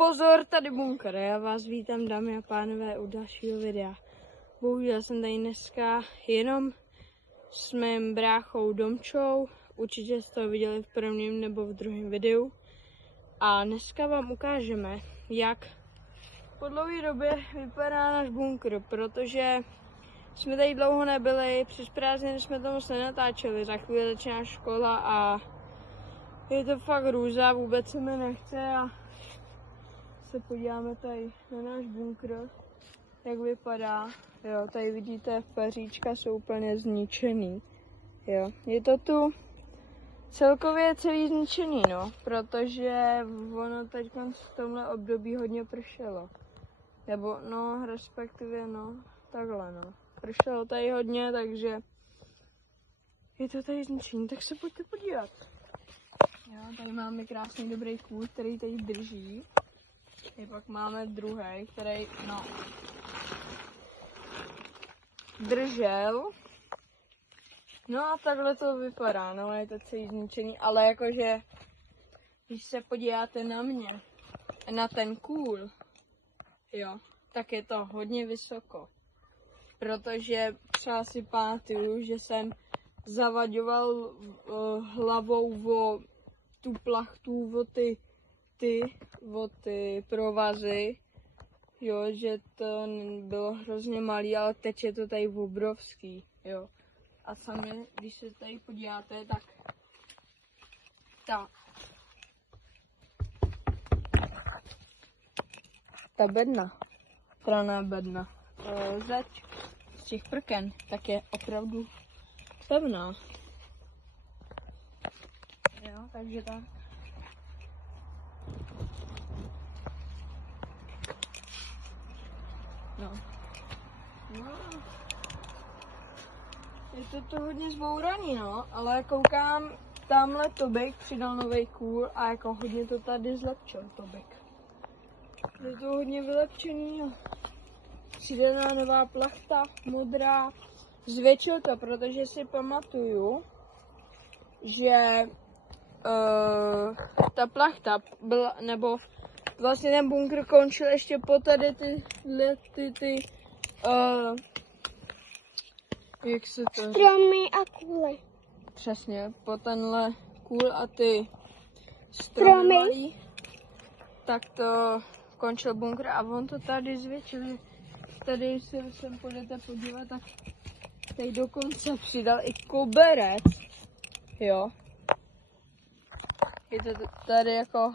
Pozor, tady bunkr. Já vás vítám, dámy a pánové, u dalšího videa. Bohužel jsem tady dneska jenom s mým bráchou Domčou. Určitě jste to viděli v prvním nebo v druhém videu. A dneska vám ukážeme, jak po dlouhé době vypadá náš bunkr, protože jsme tady dlouho nebyli, přes prázdniny jsme to moc nenatáčeli, za chvíli začíná škola a je to fakt hrůza, vůbec se mi nechce a se podíváme tady na náš bunkr, jak vypadá. Jo, tady vidíte, peříčka jsou úplně zničený. Jo, je to tu celkově celý zničený, no, protože ono teď v tomhle období hodně pršelo. Nebo, no, respektive, no, takhle, no. Pršelo tady hodně, takže je to tady zničený, tak se pojďte podívat. Jo, tady máme krásný dobrý kůl, který tady drží. A pak máme druhý, který, no, držel. No a takhle to vypadá, no, je to celý zničený, ale jakože, když se podíváte na mě, na ten kůl, jo, tak je to hodně vysoko. Protože třeba si pamatuju, že jsem zavaďoval hlavou o tu plachtu, o ty provazy, jo, že to bylo hrozně malý, ale teď je to tady obrovský, jo. A sami, když se tady podíváte, tak ta bedna, straná bedna, zeď z těch prken, tak je opravdu pevná. Jo, takže tak. No. Je to tu hodně zbouraný, no, ale koukám, tamhle Tobik přidal nový kůl a jako hodně to tady zlepšil Tobik. Je to hodně vylepšený, no. Přidaná nová plachta, modrá, zvětšil to, protože si pamatuju, že ta plachta byla, nebo vlastně ten bunkr končil ještě po tady ty jak se to... Stromy a kůly. Přesně, po tenhle kůl a ty stromy malý, tak to končil bunkr a on to tady zvětšil. Tady si sem půjdete podívat, tak tady dokonce přidal i koberec, jo. Je to tady jako